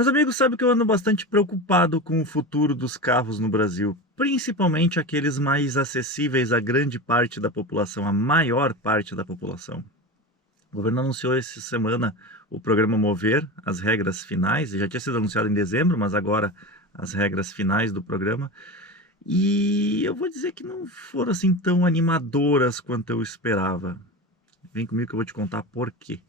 Meus amigos, sabe que eu ando bastante preocupado com o futuro dos carros no Brasil, principalmente aqueles mais acessíveis a grande parte da população, a maior parte da população. O governo anunciou essa semana o programa Mover, as regras finais, já tinha sido anunciado em dezembro, mas agora as regras finais do programa. E eu vou dizer que não foram assim tão animadoras quanto eu esperava. Vem comigo que eu vou te contar por quê.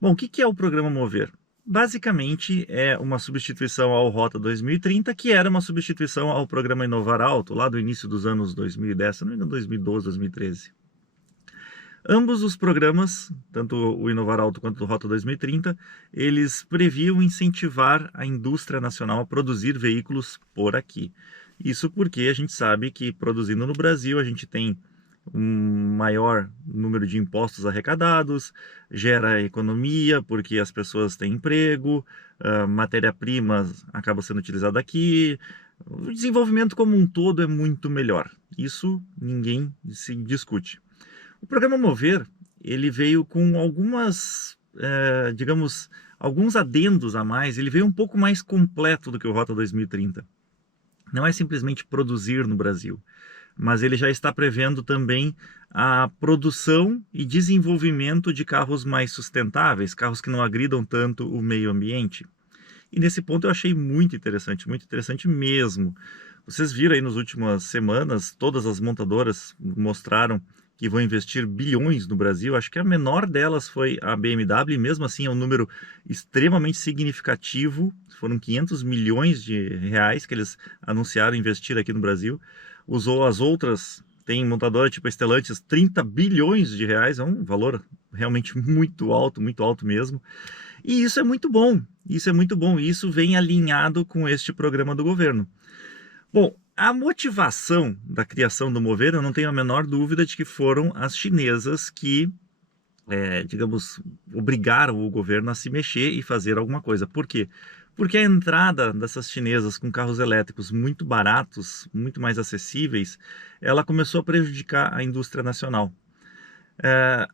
Bom, o que é o programa Mover? Basicamente é uma substituição ao Rota 2030, que era uma substituição ao programa Inovar Alto, lá do início dos anos 2010, se não me engano 2012, 2013. Ambos os programas, tanto o Inovar Alto quanto o Rota 2030, eles previam incentivar a indústria nacional a produzir veículos por aqui. Isso porque a gente sabe que produzindo no Brasil a gente tem um maior número de impostos arrecadados, gera economia porque as pessoas têm emprego, matéria-prima acaba sendo utilizada aqui, o desenvolvimento como um todo é muito melhor. Isso ninguém se discute. O programa Mover, ele veio com digamos, alguns adendos a mais, ele veio um pouco mais completo do que o Rota 2030. Não é simplesmente produzir no Brasil, mas ele já está prevendo também a produção e desenvolvimento de carros mais sustentáveis, carros que não agridam tanto o meio ambiente. E nesse ponto eu achei muito interessante mesmo. Vocês viram aí nas últimas semanas, todas as montadoras mostraram que vão investir bilhões no Brasil. Acho que a menor delas foi a BMW, e mesmo assim é um número extremamente significativo. Foram 500 milhões de reais que eles anunciaram investir aqui no Brasil. Usou as outras, tem montadora tipo a Stellantis, 30 bilhões de reais, é um valor realmente muito alto mesmo. E isso é muito bom, isso é muito bom, e isso vem alinhado com este programa do governo. Bom, a motivação da criação do Mover, eu não tenho a menor dúvida de que foram as chinesas que, digamos, obrigaram o governo a se mexer e fazer alguma coisa. Por quê? Porque a entrada dessas chinesas com carros elétricos muito baratos, muito mais acessíveis, ela começou a prejudicar a indústria nacional.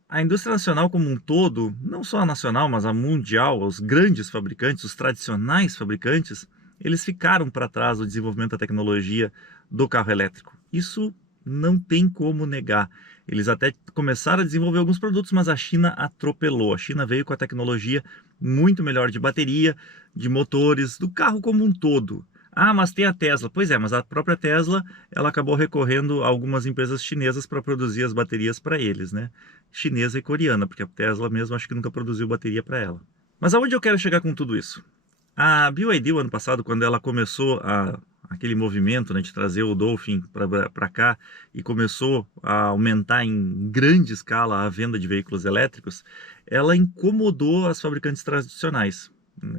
A indústria nacional como um todo, não só a nacional, mas a mundial, os grandes fabricantes, os tradicionais fabricantes, eles ficaram para trás do desenvolvimento da tecnologia do carro elétrico. Isso não tem como negar. Eles até começaram a desenvolver alguns produtos, mas a China atropelou. A China veio com a tecnologia muito melhor de bateria, de motores, do carro como um todo. Ah, mas tem a Tesla. Pois é, mas a própria Tesla, ela acabou recorrendo a algumas empresas chinesas para produzir as baterias para eles, né? Chinesa e coreana, porque a Tesla mesmo acho que nunca produziu bateria para ela. Mas aonde eu quero chegar com tudo isso? A BYD, o ano passado, quando ela começou aquele movimento, né, de trazer o Dolphin para cá e começou a aumentar em grande escala a venda de veículos elétricos, ela incomodou as fabricantes tradicionais.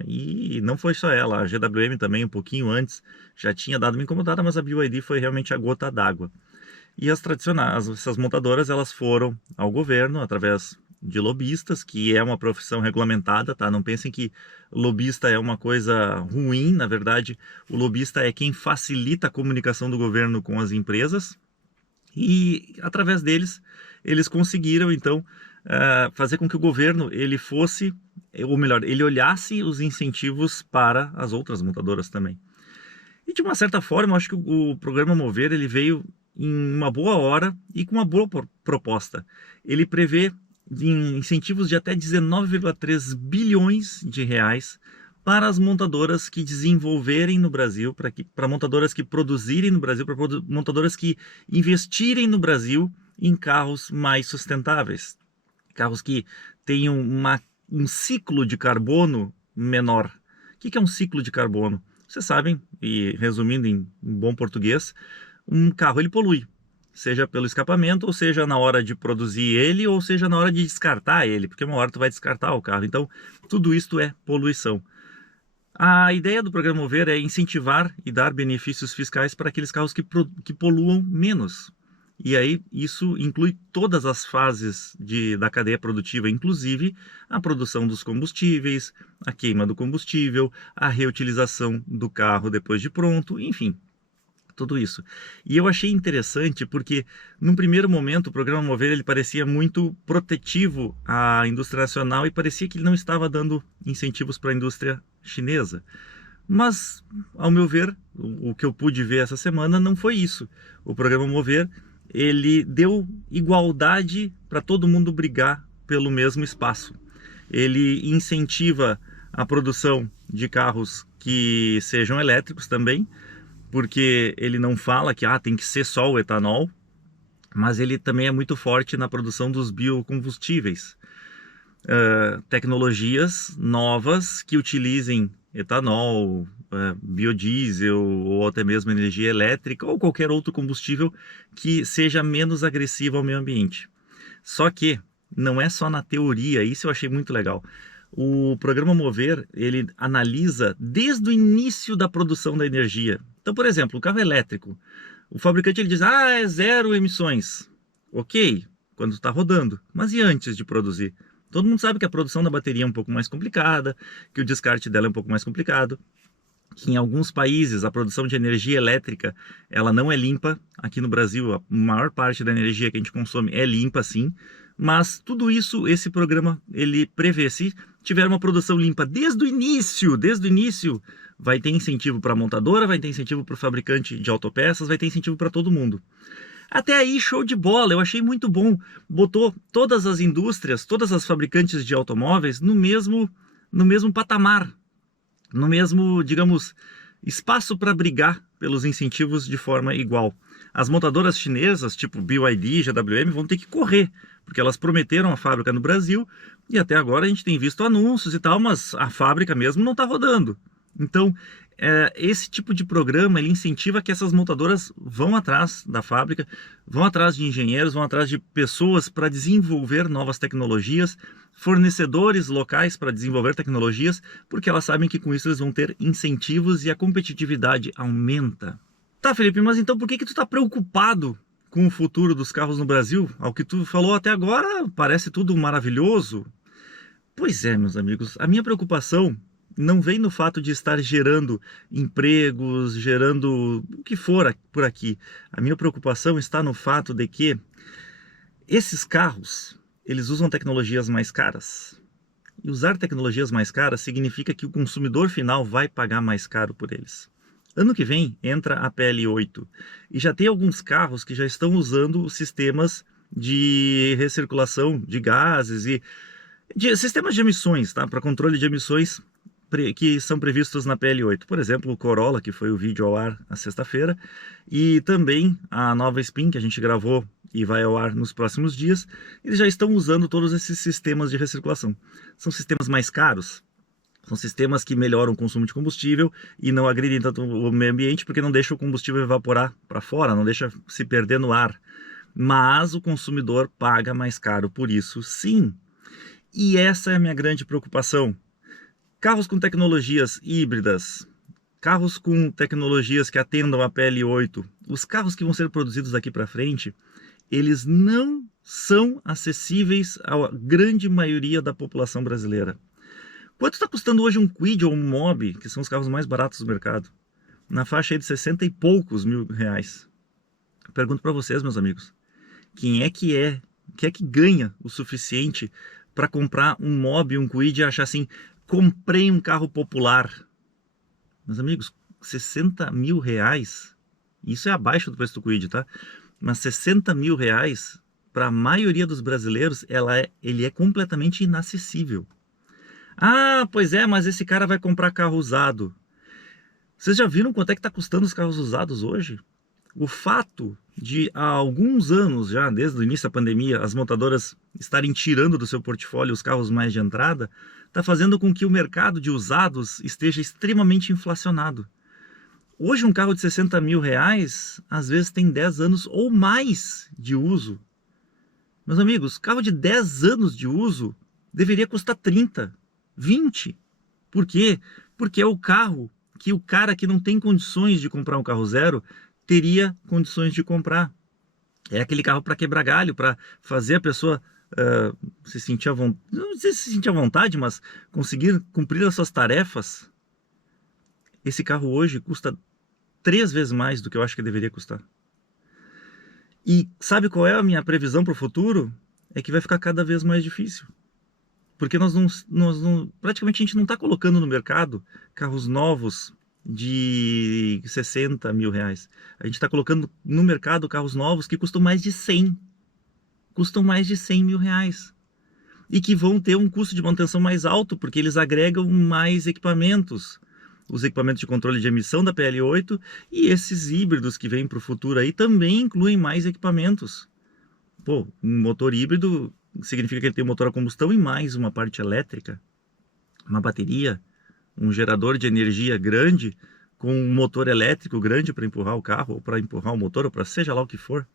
E não foi só ela, a GWM também, um pouquinho antes, já tinha dado uma incomodada, mas a BYD foi realmente a gota d'água. E as tradicionais, essas montadoras, elas foram ao governo através de lobistas, que é uma profissão regulamentada, tá? Não pensem que lobista é uma coisa ruim, na verdade, o lobista é quem facilita a comunicação do governo com as empresas, e através deles, eles conseguiram, então, fazer com que o governo, ele fosse, ou melhor, ele olhasse os incentivos para as outras montadoras também. E de uma certa forma, eu acho que o programa Mover, ele veio em uma boa hora e com uma boa proposta. Ele prevê incentivos de até 19,3 bilhões de reais para as montadoras que desenvolverem no Brasil, para montadoras que produzirem no Brasil, para montadoras que investirem no Brasil em carros mais sustentáveis, carros que tenham um ciclo de carbono menor. O que é um ciclo de carbono? Vocês sabem, e resumindo em bom português, um carro ele polui, seja pelo escapamento, ou seja na hora de produzir ele, ou seja na hora de descartar ele, porque uma hora tu vai descartar o carro. Então, tudo isto é poluição. A ideia do programa Mover é incentivar e dar benefícios fiscais para aqueles carros que poluam menos. E aí isso inclui todas as fases da cadeia produtiva, inclusive a produção dos combustíveis, a queima do combustível, a reutilização do carro depois de pronto, enfim. tudo isso. E eu achei interessante porque, num primeiro momento, o programa Mover ele parecia muito protetivo à indústria nacional e parecia que ele não estava dando incentivos para a indústria chinesa. Mas, ao meu ver, o que eu pude ver essa semana não foi isso. O programa Mover, ele deu igualdade para todo mundo brigar pelo mesmo espaço. Ele incentiva a produção de carros que sejam elétricos também, porque ele não fala que tem que ser só o etanol, mas ele também é muito forte na produção dos biocombustíveis. Tecnologias novas que utilizem etanol, biodiesel ou até mesmo energia elétrica ou qualquer outro combustível que seja menos agressivo ao meio ambiente. Só que não é só na teoria, isso eu achei muito legal. O programa Mover, ele analisa desde o início da produção da energia. Então, por exemplo, o carro elétrico, o fabricante ele diz, é zero emissões. Ok, quando está rodando, mas e antes de produzir? Todo mundo sabe que a produção da bateria é um pouco mais complicada, que o descarte dela é um pouco mais complicado, que em alguns países a produção de energia elétrica ela não é limpa. Aqui no Brasil, a maior parte da energia que a gente consome é limpa, sim. Mas tudo isso, esse programa, ele prevê. Se tiver uma produção limpa desde o início, vai ter incentivo para a montadora, vai ter incentivo para o fabricante de autopeças, vai ter incentivo para todo mundo. Até aí, show de bola, eu achei muito bom. Botou todas as indústrias, todas as fabricantes de automóveis no mesmo patamar, no mesmo, digamos, espaço para brigar pelos incentivos de forma igual. As montadoras chinesas, tipo BYD, GWM, vão ter que correr, porque elas prometeram a fábrica no Brasil e até agora a gente tem visto anúncios e tal, mas a fábrica mesmo não está rodando. Então, esse tipo de programa ele incentiva que essas montadoras vão atrás da fábrica, vão atrás de engenheiros, vão atrás de pessoas para desenvolver novas tecnologias, fornecedores locais para desenvolver tecnologias, porque elas sabem que com isso eles vão ter incentivos e a competitividade aumenta. Tá, Felipe, mas então por que tu está preocupado com o futuro dos carros no Brasil? Ao que tu falou até agora, parece tudo maravilhoso. Pois é, meus amigos, a minha preocupação não vem no fato de estar gerando empregos, gerando o que for por aqui. A minha preocupação está no fato de que esses carros, eles usam tecnologias mais caras. E usar tecnologias mais caras significa que o consumidor final vai pagar mais caro por eles. Ano que vem entra a PL8 e já tem alguns carros que já estão usando sistemas de recirculação de gases e sistemas de emissões, tá? Para controle de emissões que são previstos na PL8. Por exemplo, o Corolla, que foi o vídeo ao ar na sexta-feira, e também a nova Spin, que a gente gravou e vai ao ar nos próximos dias, eles já estão usando todos esses sistemas de recirculação. São sistemas mais caros, são sistemas que melhoram o consumo de combustível e não agridem tanto o meio ambiente, porque não deixa o combustível evaporar para fora, não deixa se perder no ar. Mas o consumidor paga mais caro por isso, sim. E essa é a minha grande preocupação. Carros com tecnologias híbridas, carros com tecnologias que atendam a PL8, os carros que vão ser produzidos daqui para frente, eles não são acessíveis à grande maioria da população brasileira. Quanto está custando hoje um Kwid ou um Mobi, que são os carros mais baratos do mercado? Na faixa aí de 60 e poucos mil reais. Pergunto para vocês, meus amigos, quem é que ganha o suficiente para comprar um Mobi, um Kwid e achar assim, comprei um carro popular? Meus amigos, 60 mil reais, isso é abaixo do preço do Kwid, tá? Mas 60 mil reais, para a maioria dos brasileiros, ele é completamente inacessível. Pois é, mas esse cara vai comprar carro usado. Vocês já viram quanto é que está custando os carros usados hoje? O fato de há alguns anos já, desde o início da pandemia, as montadoras estarem tirando do seu portfólio os carros mais de entrada, está fazendo com que o mercado de usados esteja extremamente inflacionado. Hoje um carro de 60 mil reais, às vezes tem 10 anos ou mais de uso. Meus amigos, carro de 10 anos de uso deveria custar 30, 20. Por quê? Porque é o carro que o cara que não tem condições de comprar um carro zero teria condições de comprar. É aquele carro para quebrar galho, para fazer a pessoa se sentir à vontade, não sei se sentir à vontade, mas conseguir cumprir as suas tarefas. Esse carro hoje custa 3 vezes mais do que eu acho que deveria custar. E sabe qual é a minha previsão para o futuro? É que vai ficar cada vez mais difícil. Porque praticamente a gente não está colocando no mercado carros novos de 60 mil reais. A gente está colocando no mercado carros novos que custam mais de 100. Custam mais de 100 mil reais. E que vão ter um custo de manutenção mais alto, porque eles agregam mais equipamentos. Os equipamentos de controle de emissão da PL8 e esses híbridos que vêm para o futuro aí também incluem mais equipamentos. Pô, um motor híbrido significa que ele tem um motor a combustão e mais uma parte elétrica, uma bateria, um gerador de energia grande com um motor elétrico grande para empurrar o carro, ou para empurrar o motor, ou para seja lá o que for.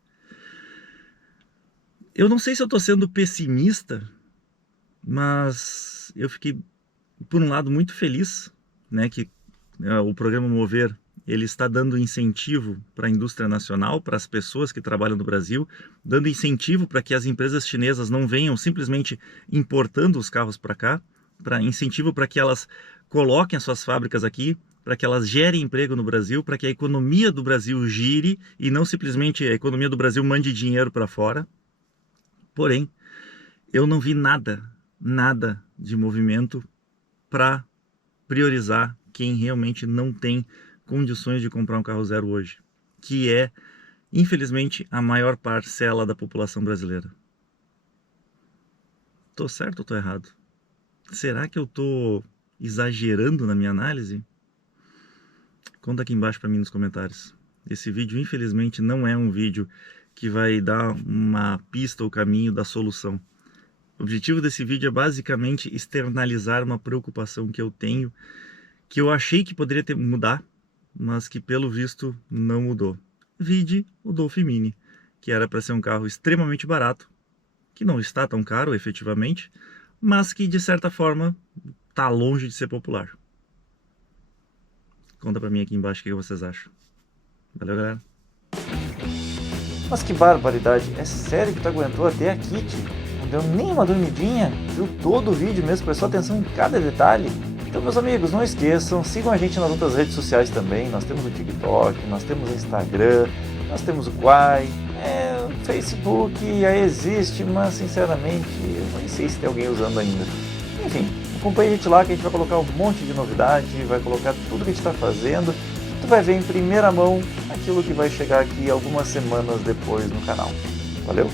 Eu não sei se eu estou sendo pessimista, mas eu fiquei, por um lado, muito feliz, né, que o programa Mover ele está dando incentivo para a indústria nacional, para as pessoas que trabalham no Brasil, dando incentivo para que as empresas chinesas não venham simplesmente importando os carros para cá, incentivo para que elas coloquem as suas fábricas aqui, para que elas gerem emprego no Brasil, para que a economia do Brasil gire e não simplesmente a economia do Brasil mande dinheiro para fora. Porém, eu não vi nada de movimento para priorizar quem realmente não tem condições de comprar um carro zero hoje, que é, infelizmente, a maior parcela da população brasileira. Tô certo ou tô errado? Será que eu tô exagerando na minha análise? Conta aqui embaixo para mim nos comentários. Esse vídeo, infelizmente, não é um vídeo que vai dar uma pista ou caminho da solução. O objetivo desse vídeo é basicamente externalizar uma preocupação que eu tenho, que eu achei que poderia mudar, mas que pelo visto não mudou. Vide o Dolphin Mini, que era para ser um carro extremamente barato, que não está tão caro efetivamente, mas que de certa forma está longe de ser popular. Conta para mim aqui embaixo o que vocês acham. Valeu, galera. Mas que barbaridade, é sério que tu aguentou até aqui, tio? Não deu nem uma dormidinha? Viu todo o vídeo mesmo, prestou atenção em cada detalhe? Então, meus amigos, não esqueçam, sigam a gente nas outras redes sociais também. Nós temos o TikTok, nós temos o Instagram, nós temos o Quai, o Facebook já existe, mas sinceramente eu nem sei se tem alguém usando ainda. Enfim, acompanhe a gente lá que a gente vai colocar um monte de novidade, vai colocar tudo que a gente está fazendo. Tu vai ver em primeira mão aquilo que vai chegar aqui algumas semanas depois no canal. Valeu?